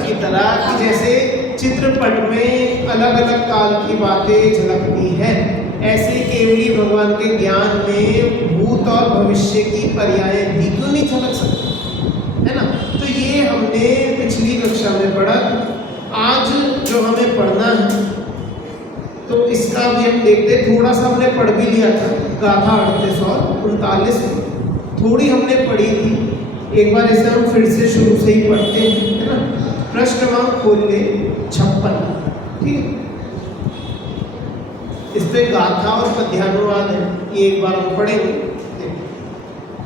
चित्रपट की तरह कि जैसे चित्रपट में अलग अलग काल की बातें झलकती हैं, ऐसे केवली भगवान के ज्ञान में भूत और भविष्य की पर्यायें भी क्यों नहीं झलक सकती, है ना। तो ये हमने पिछली कक्षा में पढ़ा। आज जो हमें पढ़ना है तो इसका भी हम देखते, थोड़ा सा हमने पढ़ भी लिया था गाथा 3839 थोड़ी हमने पढ़ी थी। एक बार इसे हम फिर से शुरू से ही पढ़ते हैं, है ना। प्रश्न क्रमांक खोल ले 56, ठीक है। इस पे गाथा और पद्यानुवाद है, ये एक बार हम पढ़ेंगे।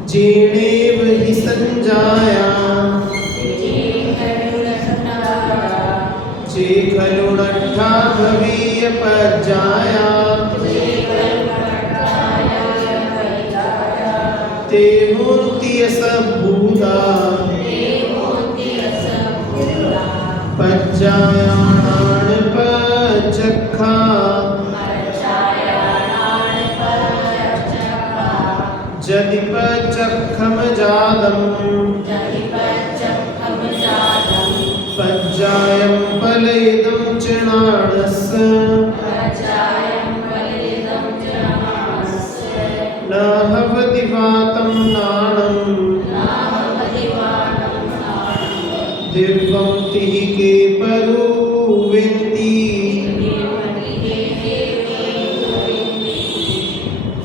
जेनेव ही संजाया जे खलुणट्ठा भवीय पज्जाया ते मूर्तिय सबूता पज्जायाणान पचक्खा जदि पचक्खम जादम पज्जायं फलेदं चणाणस्य न भवति वातं नाणं दिव्यं तिहिके परुवेन्ति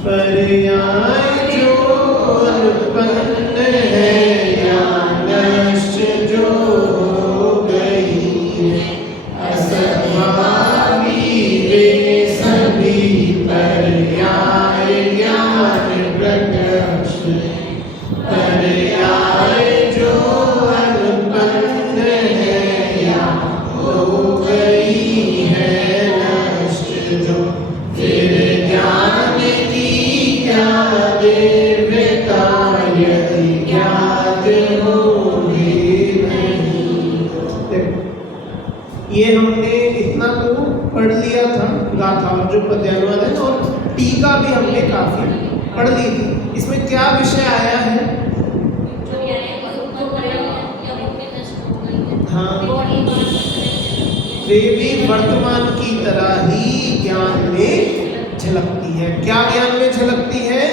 पर्याय जो अनुत्पन्न है या नश्ट जो हो गई, असद्भावी वे सभी पर्याय ज्ञान प्रत्यक्ष पर्याय जो अनुत्पन्न है या हो गई है नष्ट जो, फिर ज्ञान की क्या दिव्यता यदि ज्ञात होगी नहीं। ये हमने इतना तो पढ़ लिया था गाथा और जो पद्यानुवाद है, और टीका भी हमने काफी पढ़ ली थी। इसमें क्या विषय आया है? हाँ, वे भी वर्तमान की तरह ही ज्ञान में झलकती है। क्या ज्ञान में झलकती है?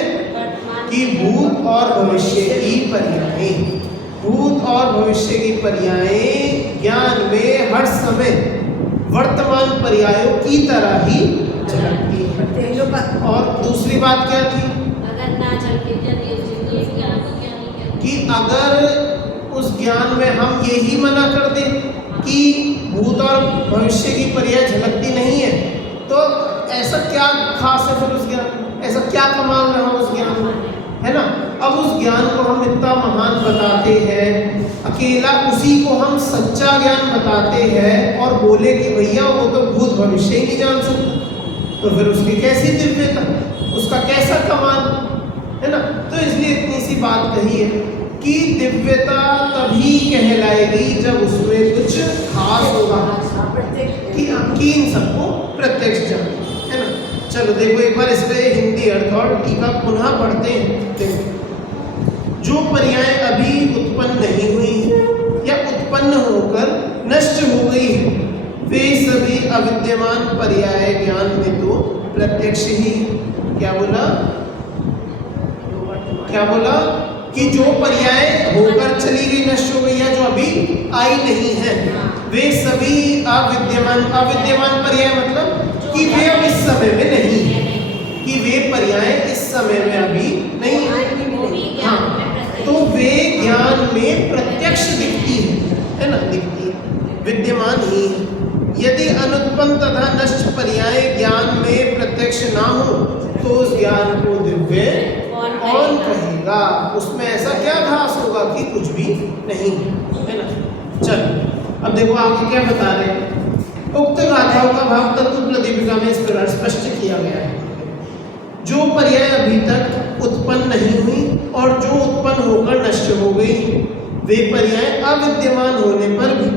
कि भूत और भविष्य की पर्यायें, भूत और भविष्य की पर्यायें ज्ञान में हर समय वर्तमान पर्यायों की तरह ही झलकती है। और दूसरी बात क्या थी? कि अगर उस ज्ञान में हम यही मना कर दें कि भूत और भविष्य की पर्याय झलकती नहीं है, तो ऐसा क्या खास है फिर उस ज्ञान, ऐसा क्या कमाल रहा उस ज्ञान में, है ना। अब उस ज्ञान को हम इतना महान बताते हैं, अकेला उसी को हम सच्चा ज्ञान बताते हैं और बोले कि भैया वो तो भूत भविष्य ही नहीं जान सकता, तो फिर उसकी कैसी दिव्यता, उसका कैसा कमाल, है ना। तो इसलिए इतनी सी बात कही है कि दिव्यता तभी कहलाएगी जब उसमें कुछ खास होगा, कि इन सबको प्रत्यक्ष जाने, है ना। चलो देखो एक बार इस पे हिंदी अर्थ और टीका पुनः पढ़ते हैं। जो पर्याय अभी उत्पन्न नहीं हुई या उत्पन्न होकर नष्ट हो गई है, वे सभी अविद्यमान पर्याय ज्ञान में तो प्रत्यक्ष ही। क्या बोला? क्या बोला? कि जो पर्याय होकर चली गई, नष्ट हो गई, या जो अभी आई नहीं है, वे सभी अविद्यमान पर्याय मतलब कि वे अब इस समय में नहीं है, कि वे पर्याय इस समय में अभी नहीं है। हाँ, तो वे ज्ञान में प्रत्यक्ष दिखती है ना, दिखती है, विद्यमान ही है। यदि अनुत्पन्न तथा नष्ट पर्याय ज्ञान में प्रत्यक्ष ना हो तो उस ज्ञान को दिव्य कौन कहेगा? उसमें ऐसा क्या खास होगा कि कुछ भी नहीं है ना। चल अब देखो आगे क्या बता रहे हैं। उक्त गाथाओं का भाव तत्व प्रदीपिका में इस प्रकार स्पष्ट किया गया है। जो पर्याय अभी तक उत्पन्न नहीं हुई और जो उत्पन्न होकर नष्ट हो गई, वे पर्याय अविद्यमान होने पर भी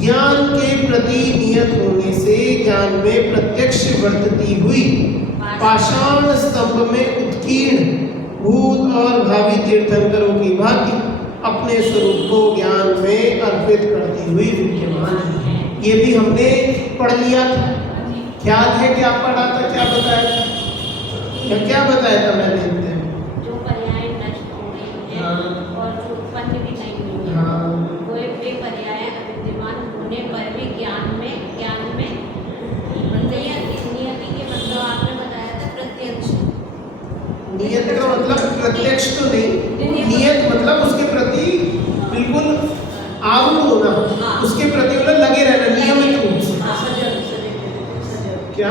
ज्ञान के प्रति नियत होने से ज्ञान में प्रत्यक्ष वर्तती हुई पाषाण स्तंभ में उत्कीर्ण भूत और भावी तीर्थंकरों की भांति अपने स्वरूप को ज्ञान में अर्पित करती हुई विद्यमान है। ये भी हमने पढ़ लिया था। ख्याल है क्या पढ़ा था, क्या बताया था? क्या बताया था मैंने इनसे? जो पर्याय नष्ट हो गई हैं और जो उत्पन्न भी नहीं हुई हैं, हाँ। वे पर्याय अविद्यमान होने पर भी ज्ञान में नियति के मतलब आपने बताया था प्रत्यक्ष। नियत का मतलब प्रत्यक्ष तो नहीं, नियत मतलब उसके प्रति बिल्कुल आरूढ़ होना, उसके प्रति मतलब लगे रहना नियमित रूप से। क्या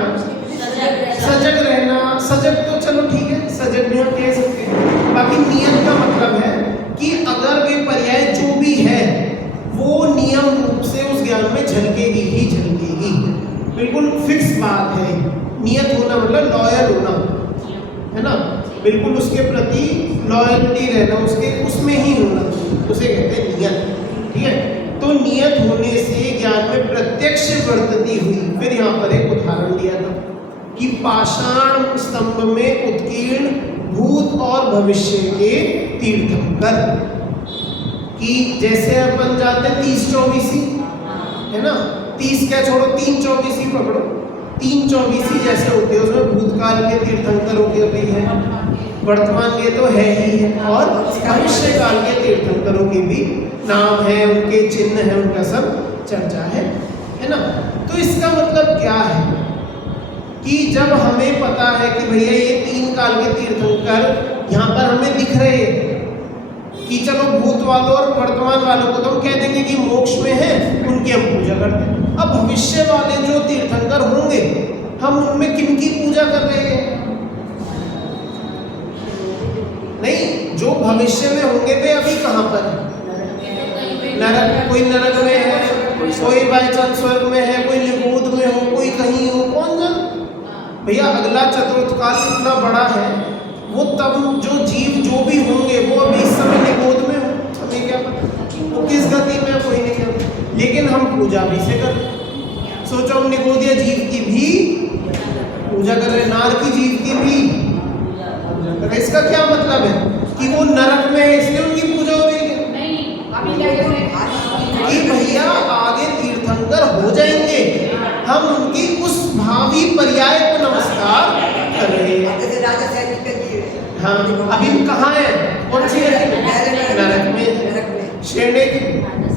सजग रहना, सजग तो चलो ठीक है, सजग भी हम कह सकते हैं। बाकी नियत का मतलब है कि अगर वे पर्याय जो भी है वो नियम रूप से उस ज्ञान में झलकेगी ही झलकेगी, बिल्कुल फिक्स बात है। नियत होना मतलब लॉयल होना, है ना, बिल्कुल उसके प्रति लॉयल्टी रहना, उसके उसमें ही होना, उसे कहते हैं नियत। ठीक है, तो नियत होने से ज्ञान में प्रत्यक्ष वर्तती हुई। फिर यहाँ पर एक उदाहरण दिया था कि पाषाण स्तंभ में उत्कीर्ण भूत और भविष्य के तीर्थंकर, कि जैसे अपन जाते 30-24 है ना, 30 क्या छोड़ो 3-24 पकड़ो, 3-24 जैसे होते हैं, उसमें भूतकाल के तीर्थंकर होते भी हैं, वर्तमान के तो है ही है, और भविष्य काल के तीर्थंकरों के भी नाम है, उनके चिन्ह है, उनका सब चर्चा है ना। तो इसका मतलब क्या है कि जब हमें पता है कि भैया ये 3 काल के तीर्थंकर यहाँ पर हमें दिख रहे हैं, कि चलो भूत वालों और वर्तमान वालों को तो हम कह देंगे कि मोक्ष में है, उनकी हम पूजा करते हैं। अब भविष्य वाले जो तीर्थंकर होंगे, हम उनमें किनकी पूजा कर रहे हैं? नहीं, जो भविष्य में होंगे वे अभी कहाँ पर है? नरक, कोई नरक में है, कोई बाई चांस स्वर्ग में है, कोई निगोद में हो, कोई कहीं हो, कौन जान भैया। अगला चतुर्थ काल इतना बड़ा है, वो तब जो जीव जो भी होंगे वो अभी इस समय निगोद में हो, हमें क्या पता वो किस गति में, कोई नहीं जानता, लेकिन हम पूजा भी से कर। सोचो हम निगोदिया जीव की भी पूजा कर रहे, नार की जीव की भी पूजा कर रहे। इसका क्या मतलब है कि वो नरक में है इसलिए उनकी पूजा हो रही है? कि भैया आगे तीर्थंकर हो जाएंगे, हम उनकी उस भावी पर्याय को नमस्कार कर रहे हैं। हाँ, अभी कहाँ है, कौन सी है? नरक में। श्रेणिक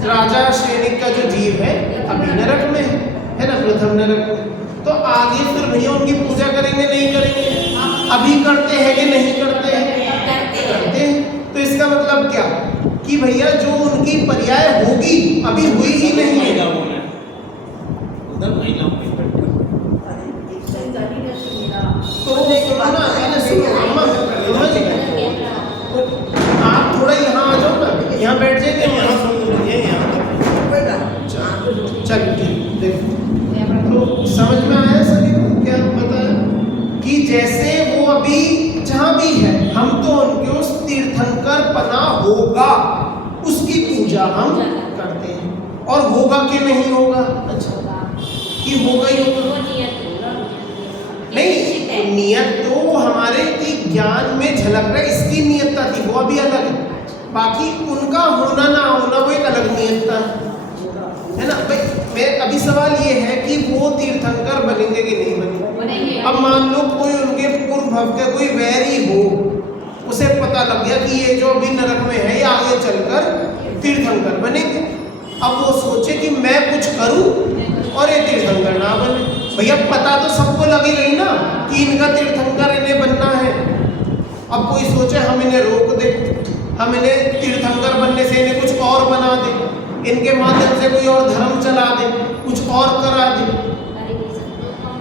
राजा श्रेणिक का जो जीव है अभी नरक में है ना, प्रथम नरक में। तो आगे फिर भैया उनकी पूजा करेंगे नहीं करेंगे? अभी करते हैं कि नहीं करते हैं? करते हैं। तो इसका मतलब क्या कि भैया जो उनकी पर्याय होगी अभी हुई ही नहीं है। तो सुनो आप थोड़ा यहाँ आ जाओ ना, यहाँ बैठ जाएंगे, चलिए ठीक। देखो तो समझ में आया सभी को क्या बताया कि जैसे वो अभी जहाँ भी है, हम तो उनके उस तीर्थंकर पना होगा उसकी पूजा हम करते हैं। और होगा कि नहीं होगा? अच्छा कि होगा ही होगा, नहीं नियत तो हमारे की ज्ञान में झलक रहा है, इसकी नियतता थी वो अभी अलग है, बाकी उनका होना ना होना वो एक अलग नियतता है ना भाई। मैं अभी सवाल ये है कि वो तीर्थंकर बनेंगे कि नहीं बनेंगे? अब मान लो कोई उनके पूर्व भव के कोई वैरी हो, उसे पता लग गया कि ये जो अभी नरक में है ये आगे चलकर तीर्थंकर बनेंगे। अब वो सोचे कि मैं कुछ करूं और ये तीर्थंकर ना बने। भैया पता तो सबको लगेगा ही ना कि इनका तीर्थंकर इन्हें बनना है। अब कोई सोचे हम इन्हें रोक दे, हम इन्हें तीर्थंकर बनने से इन्हें कुछ और बना दे, इनके माध्यम से कोई और धर्म चला दे, कुछ और करा दे,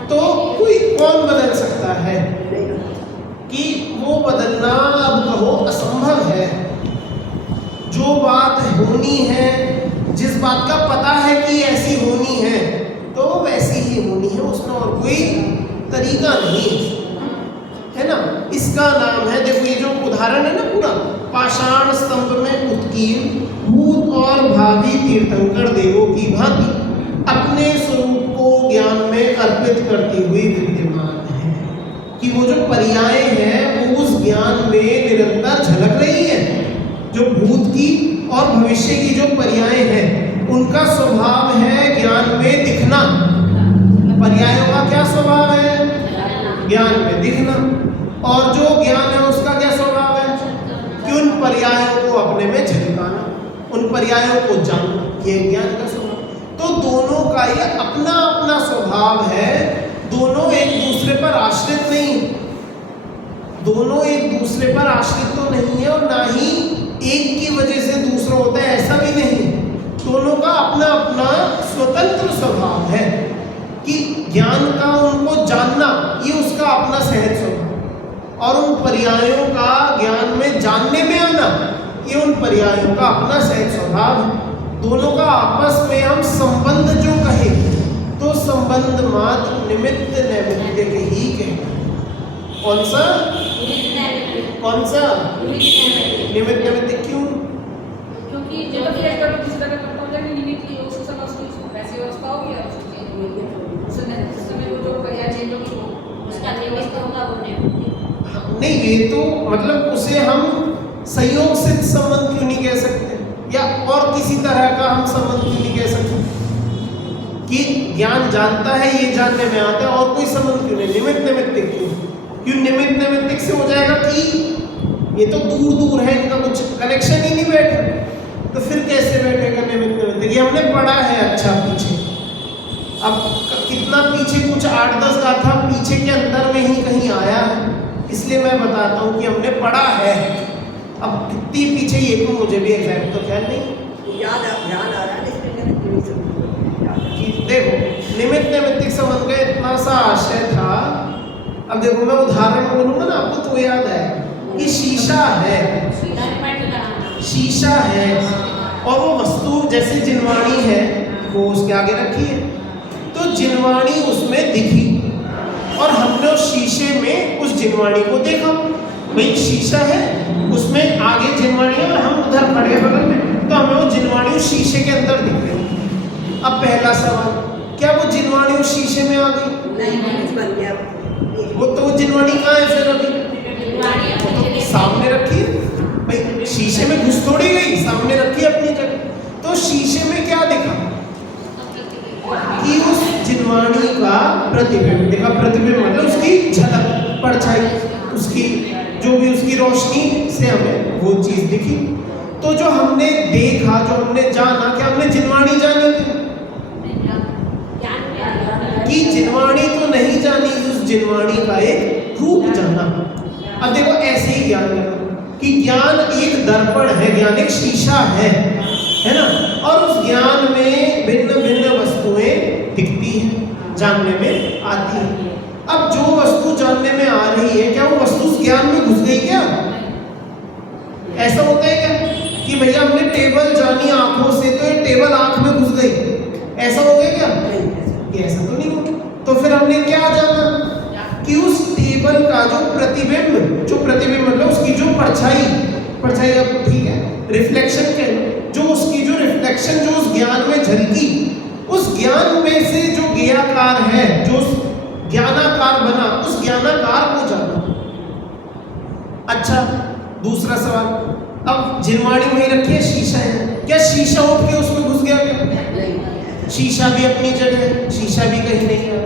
तो कोई कौन बदल सकता है? कि वो बदलना अब कहो असंभव है। जो बात होनी है, जिस बात का पता है कि ऐसी होनी है तो वैसी ही होनी है, उसमें और कोई तरीका नहीं है ना। इसका नाम है, देखो ये जो उदाहरण है ना पूरा, पाषाण स्तंभ में उत्कीर्ण भूत और भावी तीर्थंकर देवों की भांति अपने स्वरूप को ज्ञान में अर्पित करती हुई विद्यमान है। कि वो जो पर्याय है वो उस ज्ञान में निरंतर झलक रही है, जो भूत की और भविष्य की जो पर्याय हैं उनका स्वभाव है ज्ञान में दिखना। पर्यायों का क्या स्वभाव है? ज्ञान में दिखना। और जो ज्ञान है उसका क्या स्वभाव है? कि उन पर्यायों को अपने में झलकाना, उन पर्यायों को जानना, ये ज्ञान का स्वभाव। तो दोनों का ये अपना अपना स्वभाव है, दोनों एक दूसरे पर आश्रित नहीं, दोनों एक दूसरे पर आश्रित तो नहीं है और ना ही एक की वजह से दूसरा होता है, ऐसा भी नहीं। दोनों का अपना अपना स्वतंत्र स्वभाव है कि ज्ञान का उनको जानना ये उसका अपना सहज स्वभाव और उन पर्यायों का ज्ञान में जानने में आना ये उन पर्यायों का अपना सहज स्वभाव है। दोनों का आपस में हम संबंध जो कहे तो संबंध मात्र निमित्त नैमित्तिक ही कहें। कौन सा? कौन सा? निमित्त नैमित्तिक। क्यों? क्योंकि जो फिर एक बार किसी तरह का हो जाएगा निमित्त की उस समय उसको वैसी व्यवस्था होगी और उस समय वो जो पर्याय चेंज होगी उसका निमित्त होगा वो निमित्त। नहीं, ये तो मतलब उसे हम संयोग सिद्ध संबंध क्यों नहीं कह सकते, या और किसी तरह का हम संबंध क्यों नहीं कह सकते कि ज्ञान जानता है ये जानने में आता है और कोई संबंध क्यों नहीं? निमित्त नैमित्तिक क्यों? क्यों निमित्त नैमित्तिक से हो जाएगा कि ये तो दूर दूर है, इनका कुछ कनेक्शन ही नहीं बैठा, तो फिर कैसे बैठेगा निमित्त नैमित्तिक? ये हमने पढ़ा है अच्छा पीछे, अब कितना पीछे, कुछ 8-10 गाथा पीछे के अंदर में ही कहीं आया है, इसलिए मैं बताता हूँ कि हमने पढ़ा है। अब कितनी पीछे ये तो मुझे भी एग्जैक्ट तो ख्याल नहीं, याद आ रहा है कि देखो निमित्त नैमित्तिक संबंध का इतना सा आशय था। अब देखो मैं उदाहरण बोलूंगा ना आपको तो याद है कि शीशा है, शीशा है और वो वस्तु जैसे जिनवाणी है वो उसके आगे रखी है, तो जिनवाणी उसमें दिखी और हमने उस शीशे में उस जिनवाणी को देखा। भाई शीशा है, उसमें आगे जिनवाणी है और हम उधर खड़े हैं बगल में, तो हमें वो जिनवाणी उस शीशे के अंदर दिख रही है। अब पहला सवाल, क्या वो जिनवाणी उस शीशे में आ गई? नहीं, बन गया वो तो जिनवाणी कहाँ है फिर? अभी तो सामने रखी है भाई, शीशे में घुस थोड़ी गई, सामने रखी अपनी जगह। तो शीशे में क्या दिखा कि उस जिनवाणी का प्रतिबिंब दिखा। प्रतिबिंब मतलब उसकी झलक, परछाई, उसकी जो भी उसकी रोशनी से हमें वो चीज दिखी। तो जो हमने देखा, जो हमने जाना, क्या हमने जिनवाणी जानी थी? कि जिनवाणी तो नहीं जानी, उस जिनवाणी का एक रूप जाना। अब देखो ऐसे ही ज्ञान कि ज्ञान एक दर्पण है, ज्ञान एक शीशा है ना, और उस ज्ञान में भिन्न भिन्न वस्तुएं दिखती हैं, जानने में आती हैं। अब जो वस्तु जानने में आ रही है, क्या वो वस्तु उस ज्ञान में घुस गई क्या? ऐसा होता है क्या कि भैया हमने टेबल जानी आंखों से तो ये टेबल आंख में घुस गई, ऐसा हो गया क्या? ये ऐसा तो नहीं हुआ। तो फिर हमने क्या जाना कि उस टेबल का जो प्रतिबिंब मतलब उसकी जो परछाई अब ठीक है, रिफ्लेक्शन कह लो, जो उसकी जो रिफ्लेक्शन जो उस ज्ञान में झलकी, उस ज्ञान में से जो ज्ञाकार है, जो ज्ञानाकार बना, उस ज्ञानाकार को जाना। अच्छा, दूसरा सवाल, अब जिनवाणी वहीं रखी है, शीशा है, क्या शीशा उठ के उसमें घुस गया क्या? शीशा भी अपनी जगह है, शीशा भी कहीं नहीं है।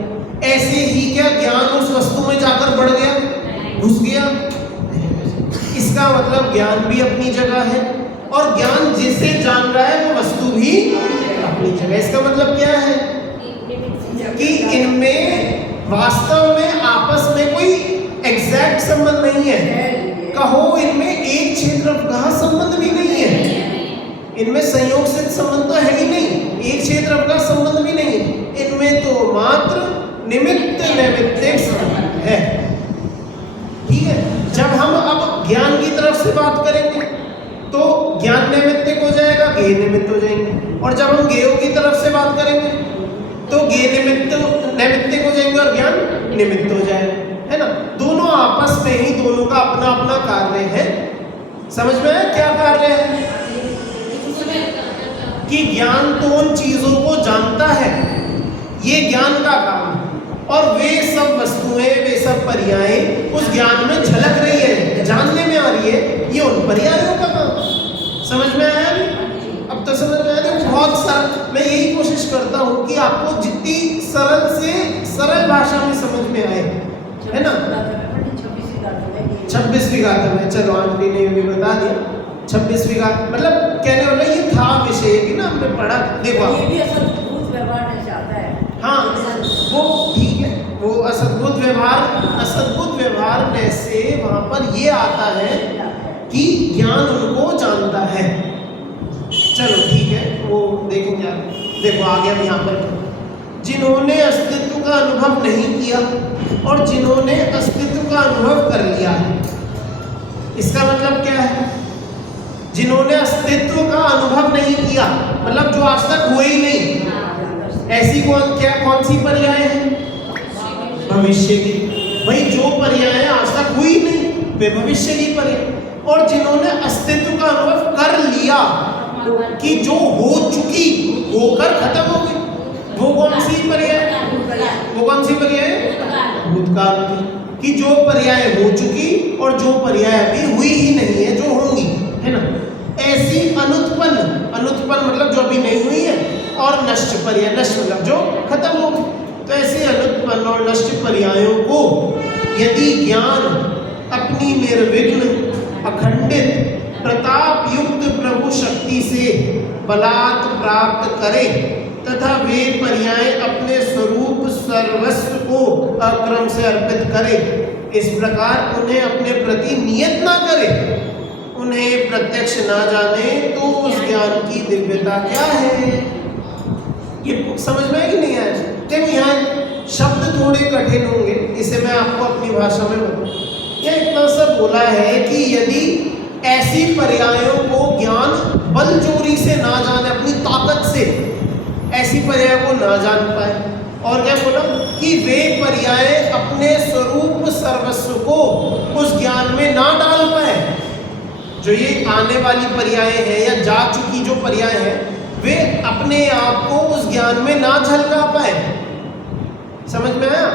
ऐसे ही क्या ज्ञान उस वस्तु में जाकर बढ़ गया, घुस गया? इसका मतलब ज्ञान भी अपनी जगह है और ज्ञान जिसे जान रहा है वो वस्तु भी अपनी जगह। इसका मतलब क्या है कि इनमें वास्तव में आपस में कोई एग्जैक्ट संबंध नहीं है। कहो इनमें एक क्षेत्र का संबंध भी नहीं है, इनमें संयोग सिद्ध संबंध तो है ही नहीं, एक क्षेत्र का संबंध भी नहीं है, इनमें तो मात्र निमित्त नैमित्तिक संबंध है। ठीक है, जब हम अब ज्ञान की तरफ से बात करेंगे तो ज्ञान नैमित्तिक हो जाएगा, ज्ञेय निमित्त हो जाएंगे, और जब हम ज्ञेयों की तरफ से बात करेंगे तो ज्ञेय नैमित्तिक हो जाएंगे और ज्ञान निमित्त हो जाएगा, है ना। दोनों आपस में ही, दोनों का अपना अपना कार्य है। समझ में आया क्या कार्य है? कि ज्ञान तो उन चीजों को जानता है, ये ज्ञान का काम है, और वे सब वस्तुएं, वे सब पर्यायें उस ज्ञान में झलक रही है, जानने में आ रही है, ये उन पर्यायों का काम। समझ में आया? बहुत सरल, मैं यही कोशिश करता हूँ कि आपको जितनी सरल से सरल भाषा में समझ में आए, है ना। 26वीं गाथा में, चलो आंटी ने भी बता दिया 26वीं गाथा, मतलब कहने वाला ये था विषय भी ना हमने पढ़ा। देखो ये भी असद्भुत व्यवहार नहीं चाहता है। हाँ वो ठीक है, वो असद्भुत व्यवहार में से वहाँ पर ये आता है कि ज्ञान उनको जानता है। चलो ठीक है, वो देखेंगे आप। देखो आगे हम यहाँ पर, जिन्होंने अस्तित्व का अनुभव नहीं किया और जिन्होंने अस्तित्व का अनुभव कर लिया है, इसका मतलब क्या है? जिन्होंने अस्तित्व का अनुभव नहीं किया मतलब जो आज तक हुए ही नहीं, ऐसी कौन सी पर्याय है? भविष्य की। भाई जो पर्याय आज तक हुई नहीं वे भविष्य की पर्याय। और जिन्होंने अस्तित्व का अनुभव कर लिया कि जो हो चुकी होकर खत्म हो गई, वो कौन सी पर्याय? वो कौन सी पर्याय? भूतकाल की। कि जो पर्याय हो चुकी और जो पर्याय अभी हुई ही नहीं है, जो होंगी, है ना। ऐसी अनुत्पन्न मतलब जो अभी नहीं हुई है, और नष्ट पर्याय, नष्ट मतलब जो खत्म हो गई। तो ऐसे अनुत्पन्न और नष्ट पर्यायों को यदि ज्ञान अपनी निर्विघ्न अखंडित प्रताप युक्त प्रभु शक्ति से बलात् प्राप्त करे तथा वे पर्याय अपने स्वरूप सर्वस्व को अक्रम से अर्पित करे, इस प्रकार उन्हें अपने प्रति नियत ना करे, उन्हें प्रत्यक्ष ना जाने, तो उस ज्ञान की दिव्यता क्या है? ये समझ में है कि नहीं आया? देखो यहाँ शब्द थोड़े कठिन होंगे, इसे मैं आपको अपनी भाषा में बताऊँ। यह इतना सा बोला है कि यदि ऐसी पर्यायों को ज्ञान बल जोरी से ना जाने, अपनी ताकत से ऐसी पर्याय को ना जान पाए, और क्या बोला कि वे पर्याय अपने स्वरूप सर्वस्व को उस ज्ञान में ना डाल पाए, जो ये आने वाली पर्याय है या जा चुकी जो पर्याय है, वे अपने आप को उस ज्ञान में ना झलका पाए। समझ में आया?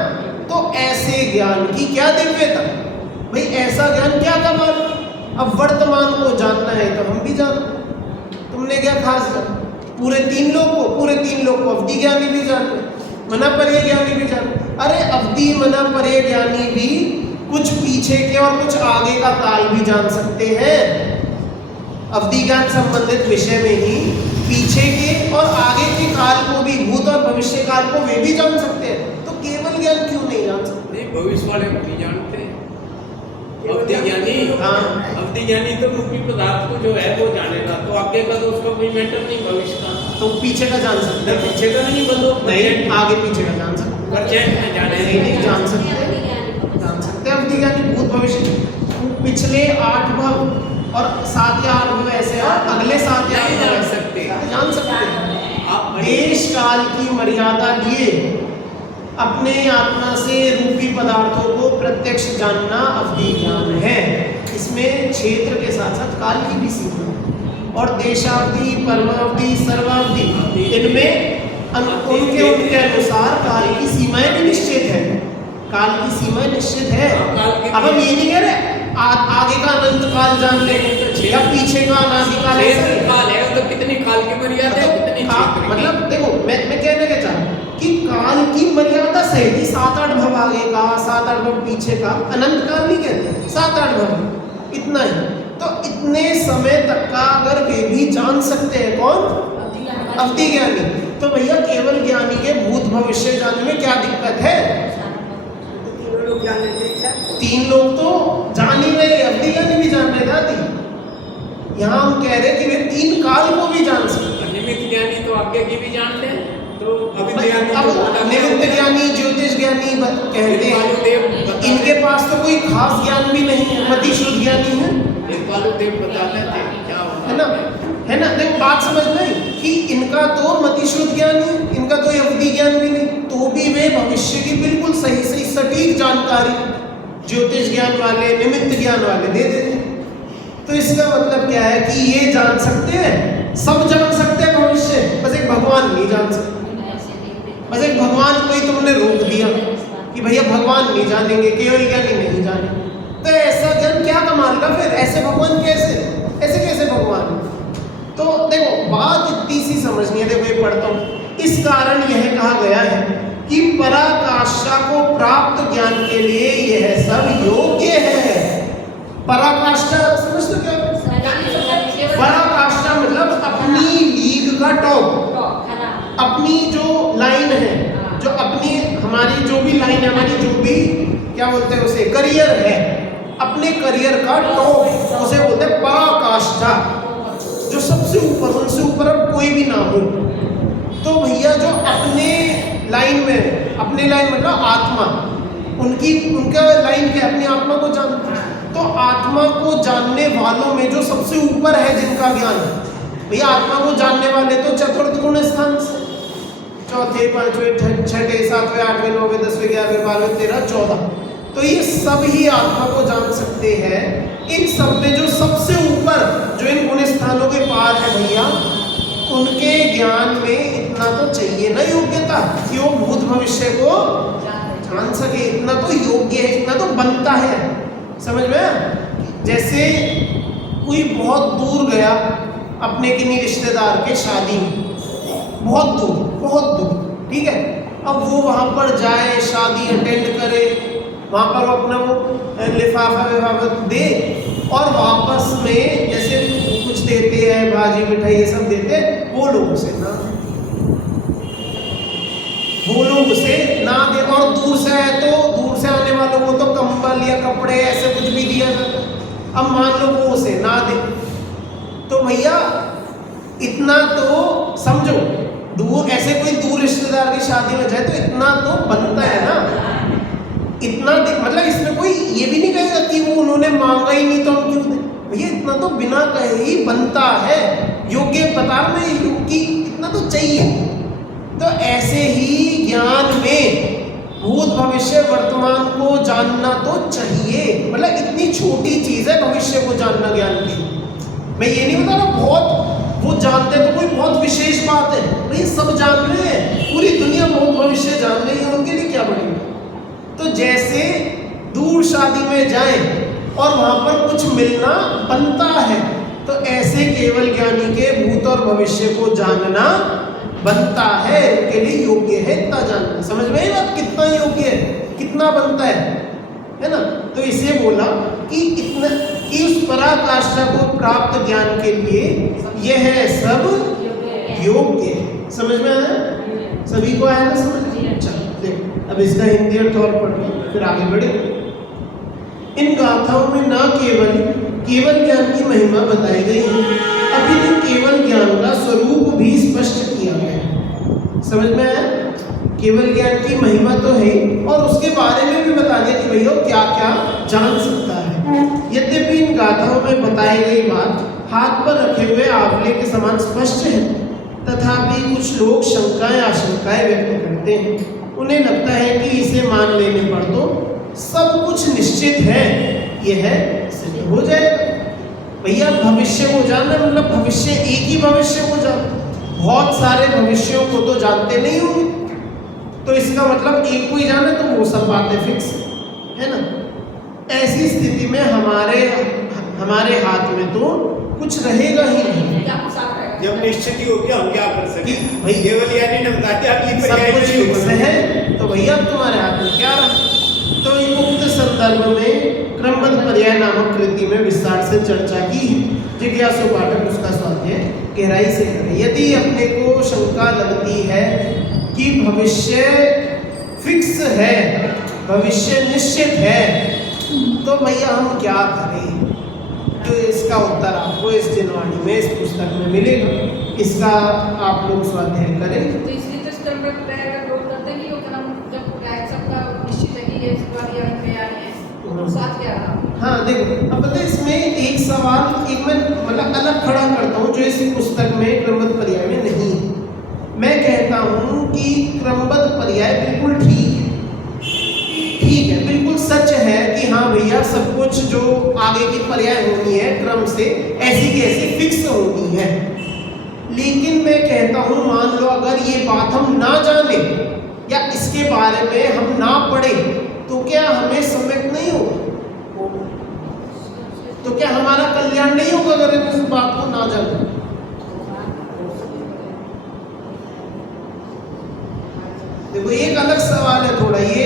तो ऐसे ज्ञान की क्या दिव्यता? भाई ऐसा ज्ञान क्या कमाल। अब वर्तमान को जानना है तो हम भी जानो, तुमने क्या खास जाना? पूरे तीन लोग को अवधि ज्ञानी भी जानो, मना परे ज्ञानी भी जानो। अरे अवधि मना परे ज्ञानी भी कुछ पीछे के और कुछ आगे का काल भी जान सकते हैं। अवधि ज्ञान संबंधित विषय में ही पीछे के और आगे के काल को भी, भूत और भविष्य काल को वे भी जान सकते हैं। तो केवल ज्ञान क्यों नहीं जान सकते? नहीं, भविष्य वाले नहीं जानते। अवधि ज्ञानी तो रूपी पदार्थ को जो है वो जानेगा, तो आगे का तो उसका कोई मैटर नहीं, भविष्य का। तो पीछे का जान सकते हैं? पीछे का नहीं बंदो, नहीं, आगे पीछे का जान सकते नहीं जान सकते अवधि ज्ञानी भूत भविष्य, पिछले 8 भव और 7 या 8 भव ऐसे, और अगले 7 या 8 भव जान सकते हैं। आप देश काल की मर्यादा लिए अपने आत्मा से रूपी पदार्थों को प्रत्यक्ष जानना अवधि ज्ञान है। इसमें क्षेत्र के साथ साथ काल की भी सीमा है, और देशावधि, परमावधि, सर्वावधि, इनमें उनके अनुसार काल की सीमाएं भी निश्चित है। काल की सीमाएं निश्चित है। अब हम ये नहीं कह रहे आगे का अनंत काल जान लेंगे या पीछे का अनादि काल है, तो कितनी काल की मर्यादा है, कितनी मतलब देखो मैं कहने के चाह कि काल की मर्यादा सही थी, 7-8 भव आगे का, 7-8 भव पीछे का, अनंत काल नहीं कहते, 7-8 भव, इतना ही। तो इतने समय तक का अगर वे भी जान सकते हैं, कौन? अवधि ज्ञानी। तो भैया केवल ज्ञानी के भूत भविष्य जानने में क्या दिक्कत है? तीन लोग तो जान ही रहे, अवधि ज्ञानी भी जान रहे दादी। यहाँ हम कह रहे कि वे 3 काल को भी जान सकते। निमित्त ज्ञानी तो आगे की भी जानते हैं, तो निमित्त ज्ञानी, ज्योतिष ज्ञानी कहते हैं, इनके पास तो कोई खास ज्ञान भी नहीं है, मति शुद्ध ज्ञानी है, बताते थे क्या है ना। देखो बात समझ में आई कि इनका तो मति शुद्ध ज्ञान है, इनका तो अवधि ज्ञान भी नहीं, तो भी वे भविष्य की बिल्कुल सही सटीक जानकारी ज्योतिष ज्ञान वाले, निमित्त ज्ञान वाले दे देते हैं। तो इसका मतलब क्या है कि ये जान सकते हैं, सब जान सकते हैं भविष्य, बस एक भगवान नहीं जान सकते। बस एक भगवान को ही तुमने रोक दिया कि भैया भगवान नहीं जानेंगे, केवल ज्ञानी नहीं जानेंगे। तो ऐसा ज्ञान क्या कमाल का फिर? ऐसे भगवान कैसे भगवान? तो देखो बात इतनी सी समझनी है। देखो ये पढ़ता हूँ। इस कारण यह कहा गया है कि पराकाष्ठा को प्राप्त ज्ञान के लिए यह सब योग्य है। पराकाष्ठा समझते क्या? पराकाष्ठा मतलब अपनी लीग का टॉप, अपनी जो लाइन है, जो अपनी हमारी जो भी लाइन है, हमारी जो भी क्या बोलते हैं उसे करियर है, अपने करियर का टॉप उसे बोलते हैं पराकाष्ठा, जो सबसे ऊपर, उनसे ऊपर अब कोई भी ना हो। तो भैया जो अपने लाइन में, अपने लाइन मतलब आत्मा, उनका लाइन क्या, अपनी आत्मा को जानते हैं। तो आत्मा को जानने वालों में जो सबसे ऊपर है जिनका ज्ञान, भैया आत्मा को जानने वाले तो चतुर्थ गुण स्थान से, चौथे, पांचवें, छठे, सातवें, आठवें, नौवें, 10वें, 11वें, 12वें, 13, 14, तो ये सब ही आत्मा को जान सकते हैं। इन सब में जो सबसे ऊपर, जो इन गुण स्थानों के पार है भैया, उनके ज्ञान में इतना तो चाहिए ना योग्यता कि वो भूत भविष्य को जान सके। इतना तो योग्य है, इतना तो बनता है। समझ में? जैसे कोई बहुत दूर गया अपने किन्हीं रिश्तेदार के शादी में, बहुत दूर, ठीक है। अब वो वहाँ पर जाए, शादी अटेंड करे, वहाँ पर वो अपना वो लिफाफा विफाफा दे और वापस में जैसे कुछ देते हैं, भाजी मिठाई ये सब देते हैं, वो लोग उसे ना दे। और दूर से आए तो दूर से आने वालों को तो कंबल या कपड़े ऐसे कुछ भी दिया जाता। अब मान लो वो उसे ना दे, तो भैया इतना तो समझो, दूर ऐसे कोई दूर रिश्तेदार की शादी में जाए तो इतना तो बनता है ना। इतना मतलब इसमें कोई ये भी नहीं कहेगा कि वो उन्होंने मांगा ही नहीं तो हम क्यों दें। भैया इतना तो बिना कहे ही बनता है। योग्य बता रहा मैं, योग्य इतना तो चाहिए। तो ऐसे ही ज्ञान में भूत भविष्य वर्तमान को जानना तो चाहिए। मतलब इतनी छोटी चीज़ है भविष्य को जानना ज्ञान की। मैं ये नहीं बता रहा बहुत वो जानते हैं तो कोई बहुत विशेष बात है, भाई सब जान रहे हैं, पूरी दुनिया भूत भविष्य जान रही है, उनके लिए क्या बढ़ेगा। तो जैसे दूर शादी में जाएं और वहाँ पर कुछ मिलना बनता है, तो ऐसे केवल ज्ञानी के भूत और भविष्य को जानना बनता है, उनके लिए योग्य है इतना जानना। समझ में आई बात? कितना योग्य है, कितना बनता है ना। तो इसे बोला कि इतना कि उस पराकाष्ठा को प्राप्त ज्ञान के लिए यह सब योग्य है। समझ में आया? सभी को आया ना समझ? चलो देखो अब इसका हिंदी अर्थ और पढ़ते फिर आगे बढ़े। इन गाथाओं में न केवल ज्ञान की महिमा बताई गई है, अभी केवल ज्ञान का स्वरूप भी स्पष्ट किया गया है। समझ में आया? केवल ज्ञान की महिमा तो है और उसके बारे में भी बता दिया कि भैया क्या क्या जान सकता है। यद्यपि इन गाथाओं में बताई गई बात हाथ पर रखे हुए आंवले के समान स्पष्ट है, तथापि कुछ लोग शंकाएं आशंकाएं व्यक्त करते हैं। उन्हें लगता है कि इसे मान लेने पर तो सब कुछ निश्चित है, यह सिद्ध हो जाएगा। भैया भविष्य को जानना मतलब भविष्य एक ही भविष्य को जानना, बहुत सारे भविष्यों को तो जानते नहीं होंगे, तो इसका मतलब एक को ही जाना तो वो सब बातें फिक्स है ना। ऐसी स्थिति में हमारे हाथ में तो कुछ रहेगा ही नहीं। जब निश्चित ही हो गया हम क्या कर सके भाई, केवल यानी ने बता दिया अगली सब कुछ फिक्स है, तो भैया तुम्हारे हाथ में क्या रहा। तो उक्त संदर्भ में क्रमबद्ध पर्याय नामक कृति में विस्तार से चर्चा की है। जिज्ञासु पाठक उसका स्वाध्याय गहराई से करें। यदि अपने को शंका लगती है कि भविष्य फिक्स है, भविष्य निश्चित है, तो भैया हम क्या करें। तो इसका उत्तर आपको इस जिनवाणी में, इस पुस्तक में मिलेगा। इसका आप लोग स्वाध्याय करें। तो इसलिए तो इस क्रम में पर्याय का प्रयोग करते हैं कि वो क्रम जब पर्याय सबका निश्चित है कि ये पर्याय है तो साथ क्या रहा। हाँ देखो, अब पता है इसमें एक सवाल एक मैं मतलब अलग खड़ा करता हूँ जो इस पुस्तक में क्रमबद्ध पर्याय में नहीं है। मैं कहता हूँ कि क्रमबद्ध पर्याय बिल्कुल ठीक है, बिल्कुल सच है कि हाँ भैया सब कुछ जो आगे की पर्याय होनी है क्रम से ऐसी की ऐसी फिक्स होनी है। लेकिन मैं कहता हूँ मान लो अगर ये बात हम ना जाने या इसके बारे में हम ना पढ़े तो क्या हमें सम्यक नहीं होगा, तो क्या हमारा कल्याण नहीं होगा अगर इस बात को ना जाने। देखो एक अलग सवाल है थोड़ा, ये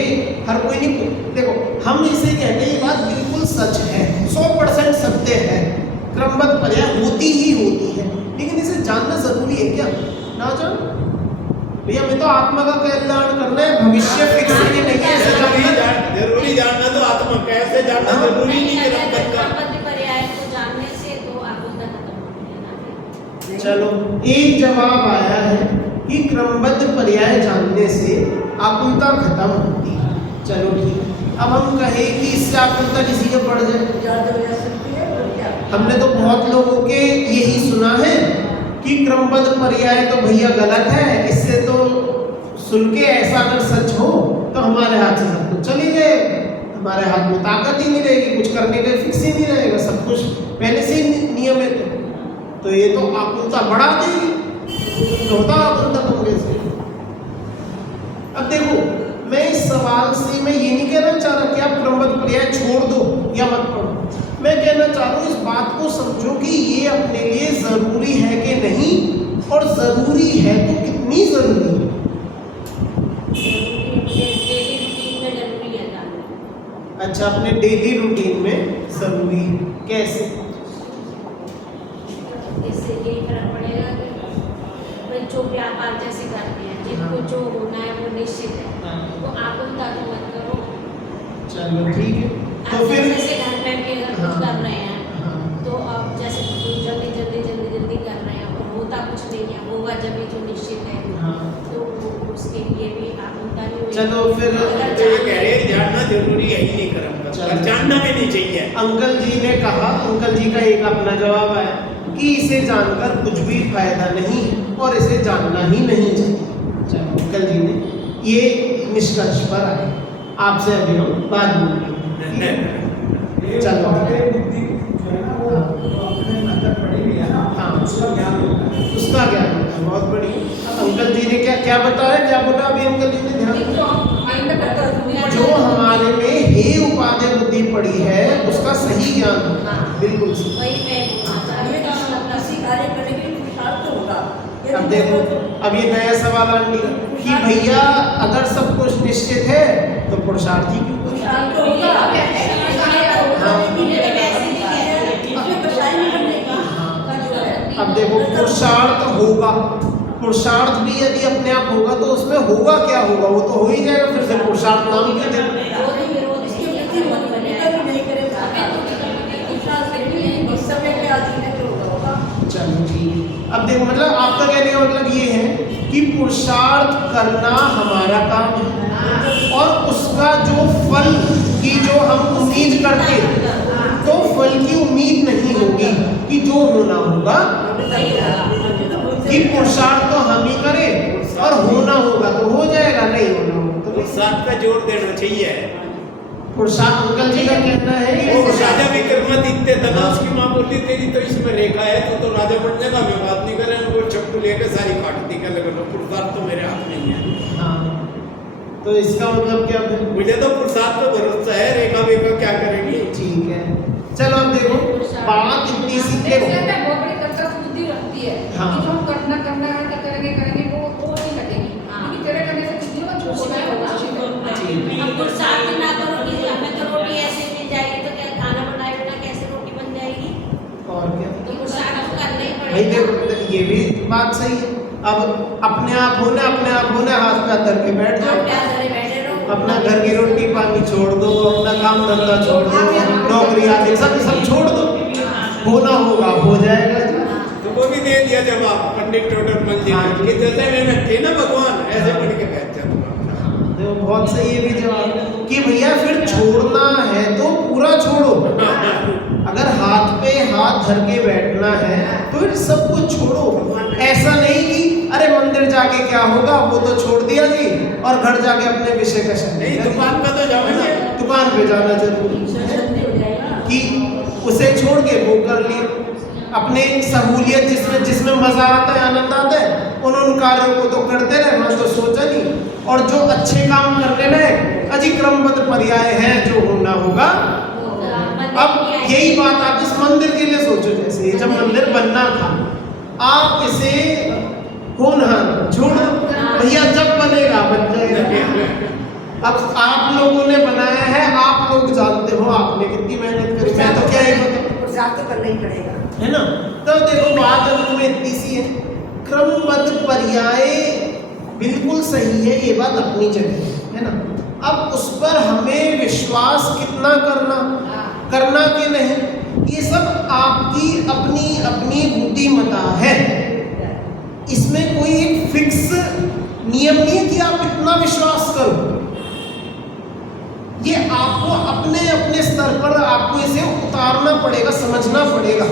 हर कोई नहीं, देखो हम इसे कहते हैं, ये बात बिल्कुल सच है, 100% सत्य है, क्रमबद्ध पर्याय होती ही होती है, लेकिन इसे जानना जरूरी है क्या? ना जान भैया, हमें तो आत्मा का कल्याण करना है, भविष्य फिक्स नहीं है, इसे जानना जरूरी जानना तो आत्मा कैसे जानना जरूरी नहीं है क्रमबद्ध पर्याय को जानने से तो आकुलता खत्म होती है ना। चलो एक जवाब आया है कि क्रमबद्ध पर्याय जानने से आकुलता खत्म होती है। चलो ठीक, अब हम कहें कि इससे आकुलता किसी के बढ़ जाए, ज्यादा हो सकती है और क्या? हमने तो बहुत लोगों के यही सुना है कि क्रमबद्ध पर्याय तो भैया गलत है, इससे तो सुन के ऐसा अगर सच हो तो हमारे हाथ से सब कुछ चली जाए, हमारे हाथ में ताकत ही नहीं रहेगी, कुछ करने का फिक्स ही नहीं रहेगा, सब कुछ पहले से ही नियमित है, तो ये तो आकुलता बढ़ा देगी, तो होता आकुलता कम कैसे? अब देखो, मैं इस सवाल से मैं ये नहीं कहना चाह रहा कि आप क्रमबद्ध पर्याय छोड़ दो या मत पढ़ो, मैं कहना चाह रहा हूँ इस बात को समझो कि ये अपने लिए जरूरी है कि नहीं, और जरूरी है तो कितनी जरूरी है। डेली रूटीन में जरूरी है जानना। अच्छा, अपने डेली रूटीन में जरूरी है, कैसे? इससे यही फर्क पड़ेगा कि भाई जो व्यापार जैसे करते हैं, जिनको जो होना है वो निश्चित है, तो आकुलता तो मत करो। चलो ठीक है, तो आप फिर जैसे घर में भी अगर कुछ कर रहे हैं, हाँ, तो अब जैसे जल्दी कर रहे हैं और होता कुछ नहीं है, होगा जब भी जो निश्चित है, हाँ। तो उसके लिए भी आकुलता नहीं होगी। चलो फिर अगर तो ये कह रहे हैं जानना जरूरी है ही नहीं क्रमबद्ध, और जानना भी नहीं चाहिए। अंकल जी ने कहा, अंकल जी का एक अपना जवाब आया कि इसे जानकर कुछ भी फायदा नहीं और इसे जानना ही नहीं चाहिए। चलो, अंकल जी ने ये निष्कर्ष पर आए, आपसे अभी हम बात बोलेंगे। चलो, हाँ, उसका ज्ञान होता है, बहुत बढ़िया। अंकल जी ने क्या क्या बताया, क्या बोला अभी अंकल जी ने? ध्यान, जो हमारे में हे उपादेय बुद्धि पड़ी है उसका सही ज्ञान होता है, बिल्कुल सही। वही मैं बोलना चाह रही हूँ। किसी कार्य करने के लिए पुरुषार्थ तो होगा। अब देखो, अब ये नया सवाल आंटी कि भैया अगर सब कुछ निश्चित है तो पुरुषार्थ ही क्यों? पुरुषार्थ तो होगा। अब देखो, पुरुषार्थ होगा, पुरुषार्थ भी यदि अपने आप होगा तो उसमें होगा क्या होगा, वो तो हो ही जाएगा, फिर से पुरुषार्थ नाम क्यों देते? चलो ठीक, अब देखो मतलब आपका कहने का मतलब ये है कि पुरुषार्थ करना हमारा काम है, और उसका जो फल की जो हम उम्मीद करते हैं, तो फल की उम्मीद नहीं होगी कि जो होना होगा, कि पुरुषार्थ तो हम ही करें और होना होगा तो हो जाएगा, नहीं होना होगा तो पुरुषार्थ पे जोर देना चाहिए। पुरुषार्थ, अंकल जी का कहना है कि वो राजा विक्रमादित्य था ना, उसकी माँ बोलती तेरी तो इसमें रेखा है, तो राजा बनने का मैं बात नहीं कर रहे हैं, वो चप्पू लेकर सारी काट दी, कर लगा पुरुषार्थ तो मेरे हाथ नहीं है। हाँ, तो इसका मतलब क्या है? मुझे तो पुरुषार्थ पे भरोसा है, रेखा वेखा क्या करेंगी। ठीक है, चलो अब देखो, बात इतनी सीखे हो। बहुत बड़ी कर्तव्य बुद्धि रखती है हाँ। कि जो हम करेंगे वो नहीं लगेगी, क्योंकि तेरे करने से कुछ नहीं होगा, जो होगा होगा। अब पुरुषार्थ ना करोगी, हमें तो रोटी ऐसे मिल जाएगी, तो क्या खाना बनाए बिना कैसे रोटी बन जाएगी? और क्या? तो पुरुषार्थ तो करना ही भाई पड़ेगा। देखो, ये भी बात सही है। अब अपने आप होने हाथ पे धर के बैठ आप जाओ, क्या करे, बैठे रहो। अपना घर की रोटी पानी छोड़ दो, अपना काम धंधा छोड़ दो, नौकरी आदि सब छोड़ दो, होना होगा हो जाएगा। तो वो भी दे दिया जवाब पंडित टोटल मंदिर कि जैसे मैंने थे ना भगवान, ऐसे बन के बैठ जाता। देखो बहुत सही है भी जवाब कि भैया फिर छोड़ना है तो पूरा छोड़ो, अगर हाथ पे हाथ धर के बैठना है तो फिर सब कुछ छोड़ो। ऐसा नहीं कि अरे मंदिर जाके क्या होगा, वो तो छोड़ दिया जी, और घर जाके अपने विषय का नहीं, दुकान पे तो जाओगे, दुकान पे जाना जरूरी है कि उसे छोड़ के वो कर लिए अपने सहूलियत, जिसमें मजा आता है, आनंद आता है, उन कार्यों को तो करते रहे, वहां तो सोचा नहीं। और जो अच्छे काम करने में अधिक्रमबद्ध पर्याय है, जो होना होगा। अब यही बात आप इस मंदिर के लिए सोचो, जैसे जब मंदिर बनना था, आप इसे होनहार छोड़ भैया, जब बनेगा बन जाएगा। अब आप लोगों ने बनाया है, आप लोग जानते हो आपने कितनी मेहनत करी, मैं तो क्या ही बताऊं, प्रसाद तो करना ही पड़ेगा। है ना। तो देखो बात अंत में इतनी सी है, क्रमबद्ध पर्याय बिल्कुल सही है, ये बात अपनी जगह है ना। अब उस पर हमें विश्वास कितना करना कि नहीं, ये सब आपकी अपनी अपनी बुद्धिमत्ता है। इसमें कोई एक फिक्स नियम नहीं है कि आप इतना विश्वास करो, ये आपको अपने अपने स्तर पर आपको इसे उतारना पड़ेगा, समझना पड़ेगा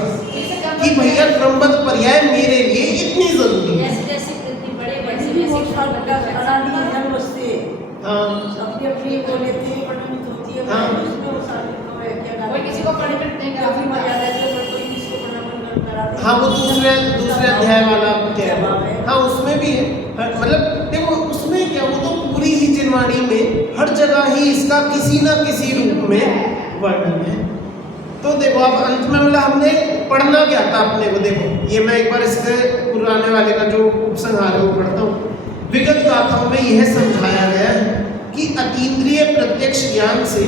कि भैया क्रमबद्ध पर्याय मेरे लिए इतनी जरूरी है। जैसे जैसे वृद्धि बढ़े वैसे वैसे भी बहुत वैसे सारा बड़ा अनादि जन्म से हाँ अपनी अपनी वो लेते हैं, परिणमित होती है, हाँ। उसमें वो सारी तो है क्या कोई किसी को परिणमित नहीं काफी करता। मर्यादा है, तो कोई किसी को परिणमित कराते हाँ, वो दूसरे अध्याय वाला कह रहा हूँ। हाँ उसमें भी है, मतलब देखो उसमें क्या, वो तो पूरी ही जिनवाणी में हर जगह ही इसका किसी ना किसी रूप में वर्णन है। तो देखो अब अंत में मतलब हमने पढ़ना क्या था अपने को, देखो ये मैं एक बार इसके पुराने वाले का जो उपसंहार है वो पढ़ता हूँ। विगत गाथाओं में यह समझाया गया है कि अतीन्द्रिय प्रत्यक्ष ज्ञान से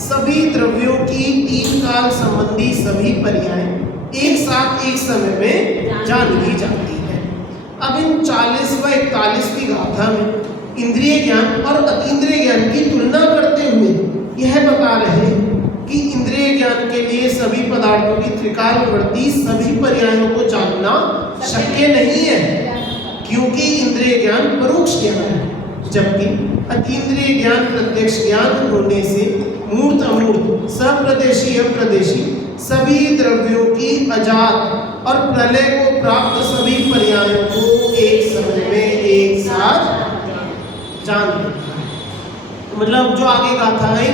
सभी द्रव्यों की तीन काल संबंधी सभी पर्याय एक साथ एक समय में जान ली जाती है। अब इन 40 व 41वीं गाथा में इंद्रिय ज्ञान और अतीन्द्रिय ज्ञान की तुलना करते हुए यह बता रहे हैं कि इंद्रिय ज्ञान के लिए सभी पदार्थों की त्रिकालवर्ती सभी पर्यायों को जानना शक्य नहीं है, क्योंकि इंद्रिय ज्ञान परोक्ष ज्ञान है, जबकि अतीन्द्रिय ज्ञान प्रत्यक्ष ज्ञान होने से मूर्त अमूर्त सप्रदेशी अप्रदेशी सभी द्रव्यों की अजात और प्रलय को प्राप्त सभी पर्यायों को एक समय में एक साथ जान लेता है। मतलब जो आगे गाथा है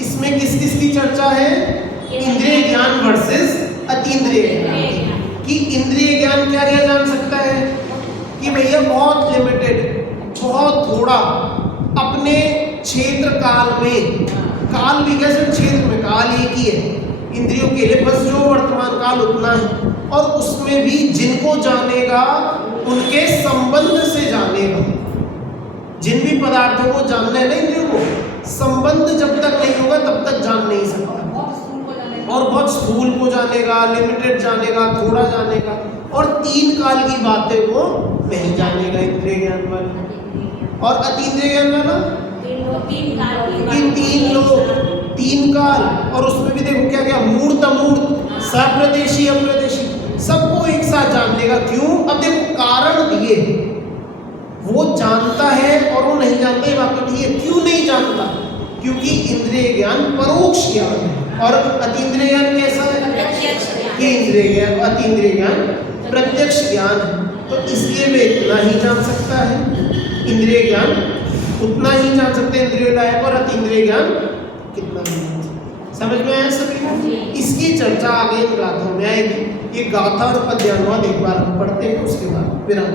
इसमें किस किस की चर्चा है, इंद्रिय ज्ञान वर्सेस अतीन्द्रिय ज्ञान कि इंद्रिय ज्ञान क्या क्या जान सकता है कि भैया बहुत लिमिटेड, बहुत थोड़ा अपने क्षेत्र काल में, काल भी कैसे क्षेत्र में काल एक ही है इंद्रियों के लिए, बस जो वर्तमान काल उतना है, और उसमें भी जिनको जानेगा उनके संबंध से जानेगा। जिन भी पदार्थों को जानना है ना इंद्रियों को, संबंध जब तक नहीं होगा तब तक जान नहीं सकता, और बहुत स्थूल को जानेगा, लिमिटेड जानेगा, थोड़ा जानेगा, और तीन काल की बातें को नहीं जानेगा इंद्रिय ज्ञान वाला। और अतीन्द्रिय ज्ञान वाला तीन काल, और उसमें भी देखो क्या क्या मूर्त अमूर्त सप्रदेशी अप्रदेशी सबको एक साथ जान लेगा। क्यों? अब देखो कारण दिए, वो जानता है और वो नहीं जानता, ये बात तो ठीक है। क्यों नहीं जानता? क्योंकि इंद्रिय ज्ञान परोक्ष ज्ञान है और अतीन्द्रिय ज्ञान कैसा है कि इंद्रिय ज्ञान, अतीन्द्रिय ज्ञान प्रत्यक्ष ज्ञान है। तो इसलिए वे इतना ही जान सकता है, इंद्रिय ज्ञान उतना ही जान सकते हैं इंद्रिय लायक, और अतीन्द्रिय ज्ञान कितना ही जान सकते। समझ में आया सभी को? इसकी चर्चा आगे इन गाथाओं में आएगी। ये गाथा और पद्यानुवाद एक बार हम पढ़ते हैं, उसके बाद विराम।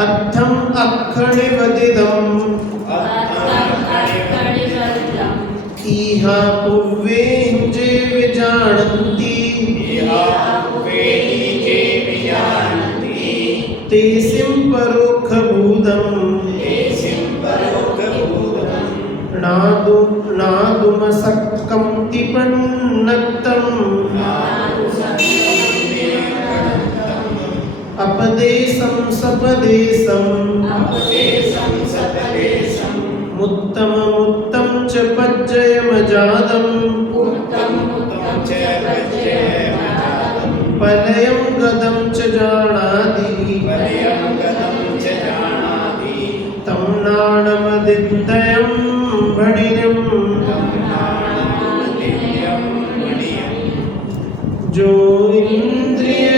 अर्थम अक्षणिवदिदम् इहा पुव्वेञ्जे विजानन्ति तेसिं परोक्षभूतम् नादुमसक्कं तिपन्नक्तम् अपदेशं सपदेशं मुत्तममुत्तं च पज्जयमजादं पलयं गदं च जानाति तं नाणमदित्यं भणिनं जो इंद्रिय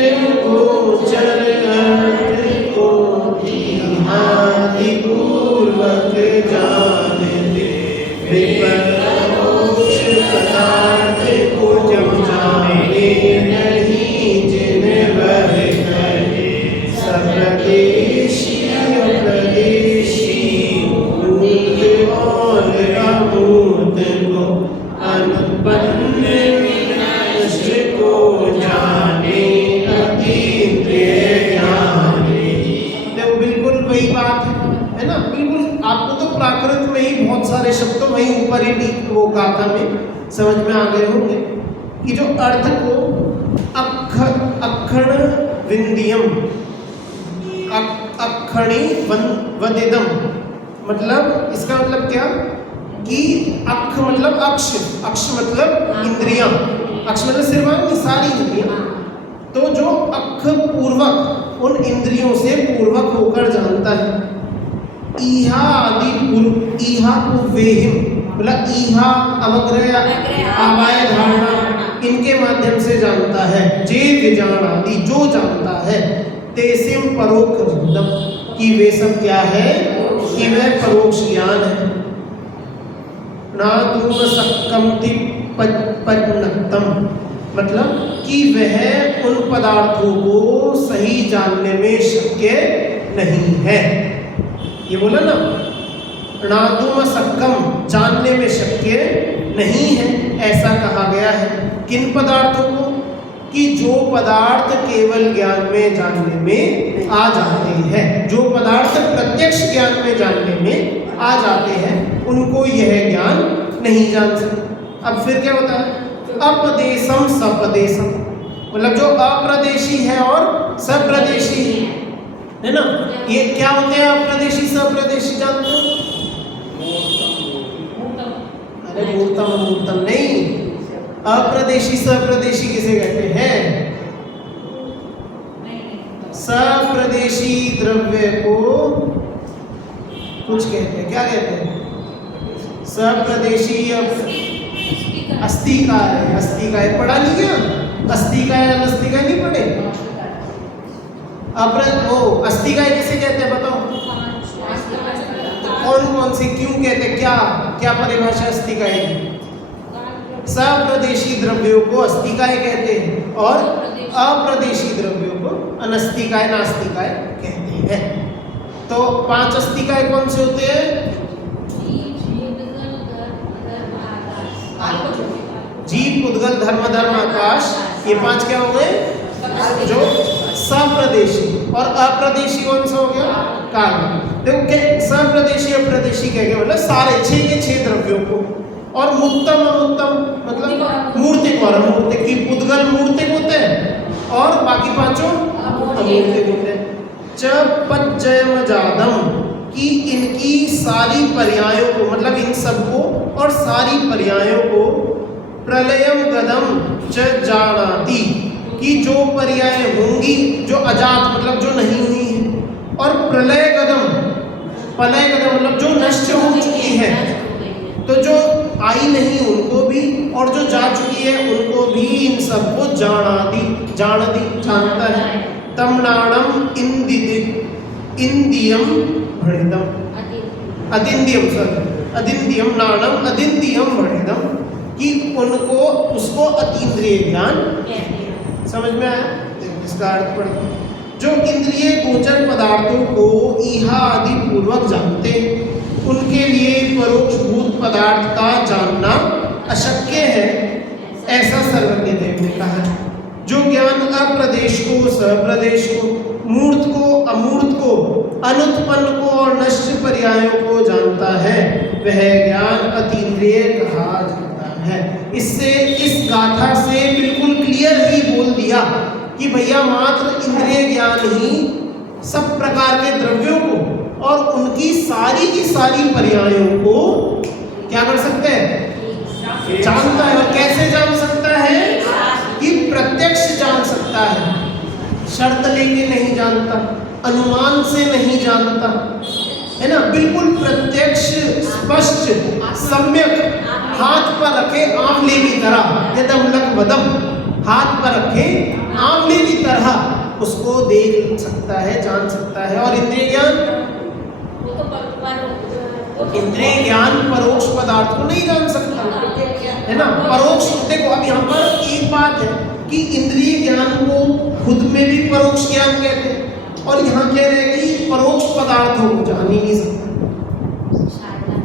गोचर अर्थ को आदिपूर्वक जानते, विपरोक्ष पदार्थ को जब जाने नहीं जिन वह कहे सप्रदेशी अप्रदेशी मूर्त में ही बहुत सारे शब्द तो वहीं ऊपर ही ठीक वो गाथा में समझ में आ गए होंगे कि जो अर्थ को अक्षण विंदियम अक्षणी वदिदम, मतलब इसका मतलब क्या कि अक्ष मतलब अक्ष, अक्ष मतलब इंद्रियां, अक्ष मतलब सिर्फ सारी इंद्रियां, तो जो अक्ष पूर्वक उन इंद्रियों से पूर्वक होकर जानता है। ईहा आदि पूर्व, ईहा पूर्वेहिम मतलब ईहा अवग्रह आवाय धारणा इनके माध्यम से जानता है। जे विजान आदि जो जानता है, तेसिम परोक्ष कि वे सब क्या है कि वह परोक्ष ज्ञान है। ना तुम सक्कमति परिणतम मतलब कि वह उन पदार्थों को सही जानने में शक्य नहीं है। ये बोला ना, नादुम सक्कम जानने में शक्य नहीं है, ऐसा कहा गया है। किन पदार्थों को? कि जो पदार्थ केवल ज्ञान में जानने में आ जाते हैं, जो पदार्थ प्रत्यक्ष ज्ञान में जानने में आ जाते हैं, उनको यह ज्ञान नहीं जान सकते। अब फिर क्या होता है? अपदेशम सपदेशम मतलब जो अप्रदेशी है और सप्रदेशी है ना, ये क्या होते हैं? अप्रदेशी सप्रदेशी जानते हो? अरे मूर्तम मूर्तम नहीं, अप्रदेशी सप्रदेशी किसे कहते हैं? सप्रदेशी द्रव्य को कुछ कहते हैं, क्या कहते हैं? सप्रदेशी अस्थिकाय, अस्थिकाय पढ़ा नहीं क्या? अस्थिकाय अनस्थिकाय नहीं पढ़े? अस्थिकाय किसे कहते हैं बताओ? कौन कौन से क्यों कहते हैं, क्या क्या परिभाषा अस्थिकाय की? सप्रदेशी द्रव्यों को अस्थिकाय कहते हैं और अप्रदेशी द्रव्यों को अनस्थिकाय नास्तिकाय कहते हैं। तो 5 अस्थिकाय कौन से होते हैं? जीव उद्गल धर्म धर्म आकाश, ये 5 क्या हो गए? जो सप्रदेशी। और अप्रदेशी कौन सा हो गया? काल। देखो सप्रदेशी अप्रदेशी कह गए मतलब सारे 6 के 6 द्रव्यों को। और मुक्तम अमुक्तम मतलब मूर्तिक और अमूर्तिक की पुद्गल मूर्तिक होते हैं और बाकी 5 अमूर्तिक होते हैं। च पज्जयम जादम कि इनकी सारी पर्यायों को मतलब इन सबको और सारी पर्यायों को प्रलयम गदम च जानाति कि जो पर्याय होंगी जो अजात मतलब जो नहीं हुई है, और प्रलय गदम मतलब जो नष्ट हो चुकी है, तो जो आई नहीं उनको भी और जो जा चुकी है उनको भी, इन सबको जानता है। तमनाणम इंदियम भणितम अदिंदियम नाणम अदिंदियम भणितम कि उनको उसको अतीन्द्रिय ज्ञान समझ में आया? इसका अर्थ पढ़ो। जो इंद्रिय गोचर पदार्थों को ईहा आदि पूर्वक जानते हैं, उनके लिए परोक्षभूत पदार्थ का जानना अशक्य है, ऐसा सर्वज्ञ देव ने कहा। जो ज्ञान अप्रदेश को सप्रदेश को, मूर्त को अमूर्त को, अनुत्पन्न को और नष्ट पर्यायों को जानता है, वह ज्ञान अतीन्द्रिय कहा जाता है। इससे इस गाथा से बिल्कुल क्लियर ही बोल दिया कि भैया मात्र इंद्रिय ज्ञान ही सब प्रकार के द्रव्यों को और उनकी सारी की सारी पर्यायों को क्या कर सकते हैं? जानता है। और कैसे जान सकता है? कि प्रत्यक्ष जान सकता है, शर्त लेके नहीं जानता, अनुमान से नहीं जानता, है ना, बिल्कुल प्रत्यक्ष स्पष्ट सम्यक हाथ पर रखे आंवले की तरह, यदम लक वदम हाथ पर रखे आंवले की तरह उसको देख सकता है, जान सकता है। और इंद्रिय ज्ञान, इंद्रिय ज्ञान परोक्ष पदार्थ को नहीं जान सकता, है ना। परोक्ष, देखो अब यहाँ पर एक बात है कि इंद्रिय ज्ञान को खुद में भी परोक्ष ज्ञान कहते हैं और यहाँ कह रहे हैं कि परोक्ष पदार्थों को जान ही नहीं सकता।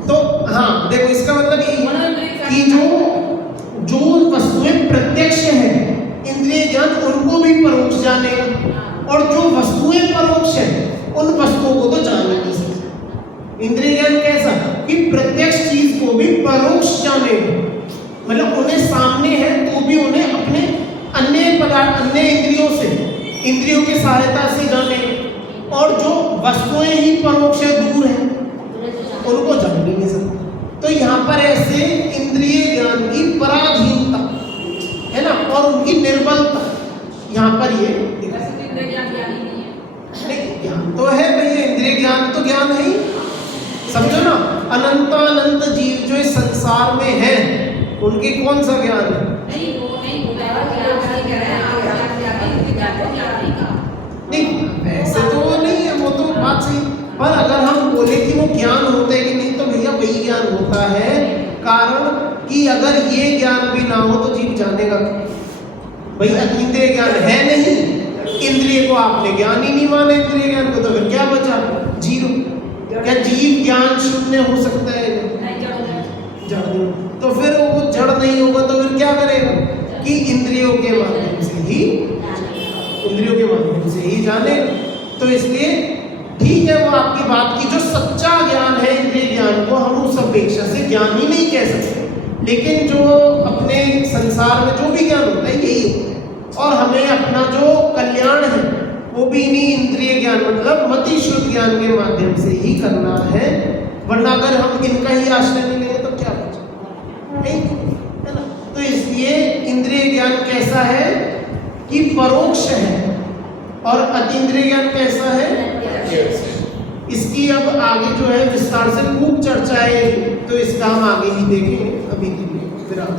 तो हाँ देखो इसका मतलब ये कि जो वस्तुएं प्रत्यक्ष है इंद्रिय ज्ञान उनको भी परोक्ष जानेगा और जो वस्तुएं परोक्ष है उन वस्तुओं को तो जान नहीं सकता। इंद्रिय ज्ञान कैसा कि प्रत्यक्ष चीज को भी परोक्ष जानेगा, मतलब उन्हें सामने है तो भी उन्हें अपने अन्य पदार्थ, अन्य इंद्रियों से, इंद्रियों की सहायता से जानेगा। और जो वस्तुएं ही परोक्ष है, दूर है, उनको जान नहीं सकते। तो यहाँ पर ऐसे इंद्रिय ज्ञान की पराधीनता है ना, और उनकी निर्बलता यहाँ पर ये वैसे तो इंद्रिय ज्ञान ज्ञान ही नहीं है। नहीं, ज्ञान तो है भैया, इंद्रिय ज्ञान तो ज्ञान है ही, समझो ना। अनंत जीव जो इस संसार में है, उनके कौन सा ज्ञान है? नहीं वो नहीं बोला है, ज्ञान नहीं कह रहे हैं आप, ज्ञान ज्ञान इंद्रिय ज्ञान को ज्ञान नहीं कहा। नहीं, वैसे तो वो नहीं है, वो तो बात सही। पर अगर हम बोले कि वो ज्ञान होता है कि नहीं, तो भैया वही ज्ञान होता है। कारण कि अगर ये ज्ञान भी ना हो तो जीव जानेगा भाई, इंद्रिय ज्ञान है नहीं, इंद्रिय को आपने ज्ञान ही नहीं माना, इंद्रिय ज्ञान को, तो फिर क्या बचा? जीरो। क्या जीव ज्ञान शून्य हो सकता है? नहीं जड़ हो जाए। जड़ नहीं। तो फिर वो जड़ नहीं होगा तो फिर क्या करेगा? कि इंद्रियों के माध्यम से ही, इंद्रियों के माध्यम से ही जाने। तो इसलिए ठीक है, वो आपकी बात की जो सच्चा ज्ञान है, इंद्रिय ज्ञान को हम उस अपेक्षा से ज्ञान ही नहीं कह सकते, लेकिन जो अपने संसार में जो भी ज्ञान होता है यही होता है। और हमें अपना जो कल्याण है वो भी इन्हीं इंद्रिय ज्ञान, मतलब मति शुद्ध ज्ञान के माध्यम से ही करना है। वरना अगर हम इनका ही आश्रय नहीं लेंगे तो क्या बचा? नहीं है ना। तो इसलिए इंद्रिय ज्ञान कैसा है कि परोक्ष है, और अतीन्द्रिय ज्ञान कैसा है? इसकी अब आगे जो है विस्तार से खूब चर्चा है, तो इसका हम आगे ही देखेंगे। अभी के लिए विराम।